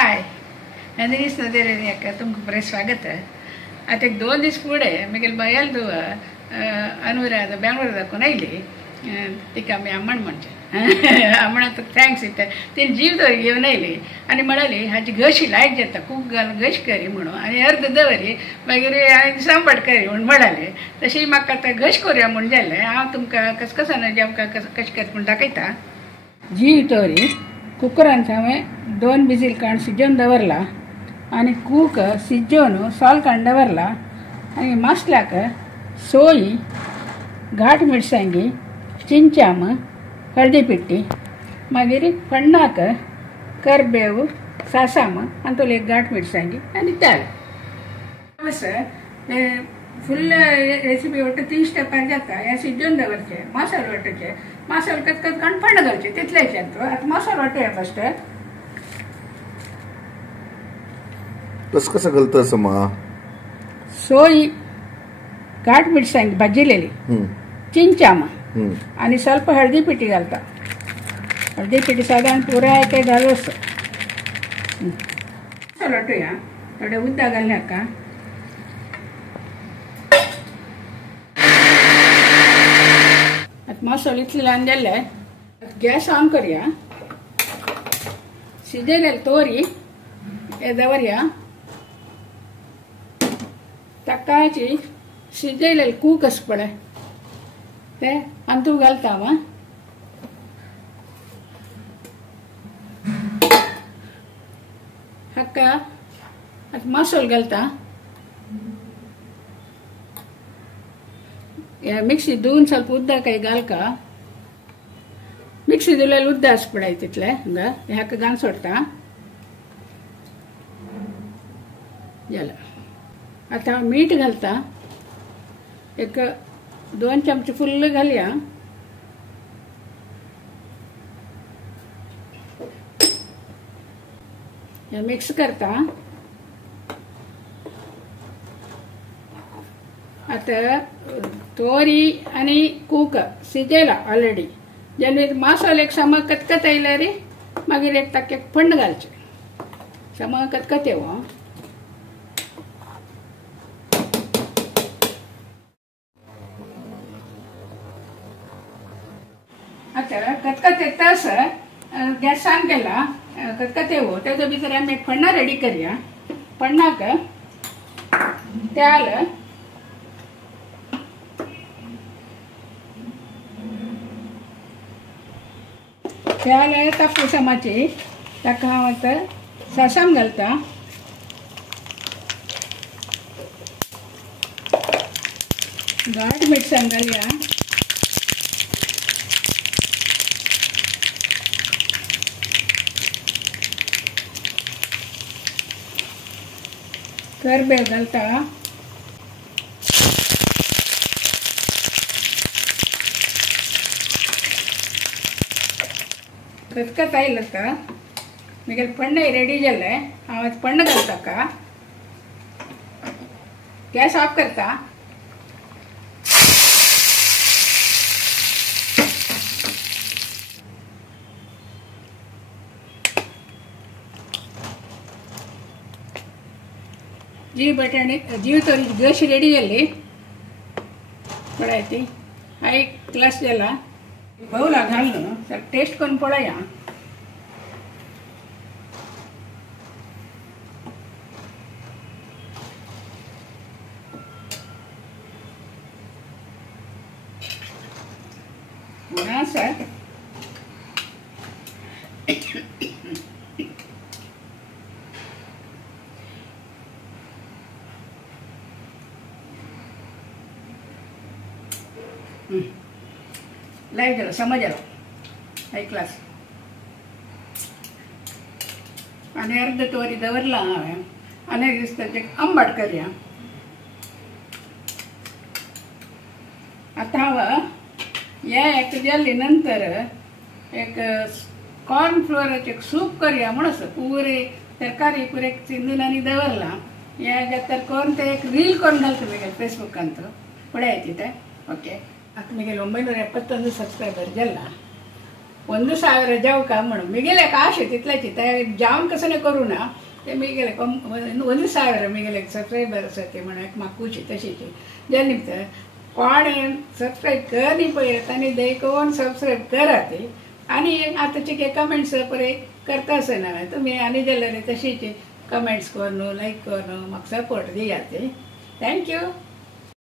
हाय नंदिनीस नदेरे तुमकां बरें स्वागत. आता एक 2 दीस फुडें म्हगेले बायल्दू अनुराध बेंगळूर दाखोवन आयली. तिका आमी आमण म्हणचे आमणाक थँक्स दिता. तिने जीव दवर घेवन आयली आनी म्हणाली हाजी घशी लायक जाता खूब घालून घश करी म्हणून आनी अर्द दवरी मागीर हांवें सांबाळ करी म्हणून म्हणाले. तशी म्हाका आतां घश करुया म्हूण जालें. हांव तुमकां कसकसाना जेवका कशें करता म्हूण दाखयता. जीव तवरी कुकरांत हांवें 2 बिजील काण शिजोवन दवरला आनी कूक शिजोवन सॉल काडून दवरला आनी मसाल्याक सोयी घाट मिरसांगी चिंचाम हळदी पिट्टी मागीर पण्णाक करबेव सासाम आनी तो एक घाट मिरसांगी आनी तेल बस. फुल रेसिपी वाटतं 3 स्टेपार जाता. हे शिजोवन दवरचे मसालो वाटचे मसालो कतकत काडून पण्ण घालचे तितलेच तो. आतां मसालो वाटूया फस्ट. कसं घालता समा सोयी घाट मिरसांगी भाजिलेली चिंचाम आनी ಸ್ವಲ್ಪ हळदी पिठी घालता. हळदी पिठी साधारण पुराय ते घालूस मसालो वाटूया. थोडे उद्दा घालनाका. मसालो इतले ल्हान जाल्ले गॅस ऑन करूया. शिजयलेले तोरी हे दवरया. ताकाची शिजयलेले कूक आसा पळय ते अंतू घालता हांव. हाका आतां मसालो घालता. मिक्सी धुवन ಸ್ವಲ್ಪ उद्दा काही घालका. मिक्सी धुलेले उद्दा आसा पळय तितले हांगा हे हाका घालून सोडटा. जालें. आतां हांव मीठ घालता. एक 2 चमचे फुल्ल घालया. हे मिक्स करता. आता तोरी आनी कूक शिजयला ऑलरेडी. जेन्ना मसालो एक सम कतकत आयल्यार मागीर एक ताका एक पण्ण घालचे सम कतकत येवो. आता कतकत येतास गॅस ऑन केला. कतकत येवो तेजो भितर आमी एक पण्ण रेडी करया. पण्णाक तेल तेल तापू समाची ताका हांव आतां सासाम घालता. घाट मिरसांग घालया. करबेव घालता. कतकत आयला का म्हगेले पण्ण रेडी जाले. हांव आतां पण्ण घालता का. गॅस ऑफ करता. जीव तोरी घश रेडी जाली पळय. ती हा एक ग्लास जाला बाउला घालून टेस्ट करून पळया. सर लाईक झालं समज आला. एक क्लास आणि अर्ध तोरी दवरला हांवें. अनेक दिसताचे आंबट करया. आता हांव एक जाल्ली नंतर एक कॉर्न फ्लोराचे सूप करया म्हणून पुरे तरकारी पुरे चिंदून आनी दवरला. हे तर करून ते एक रील करून घालता म्हगेले फेसबुकांत पळय तिथे. ओके. आता म्हगेले 971 सब्सक्रायबर जाला. 1,000 जावका म्हणून मिगेले काशे तितल्याची तयारी जावन कसं नाही करू ना ते मिगेले 1,000 मिगेले सबस्क्रायबर आसा ते म्हणून म्हाकूची तशीची जे निमत कोण सबस्क्रायब कर न्ही पळय तांणी दयकोन सबस्क्रायब करात आनी आतांचे के कमेंट्स पळय करता आसतना तुमी आनी जाल्यार तशीच कमेंट्स कर न्हू लायक कर न्हू म्हाका सपोर्ट दियात थँक्यू.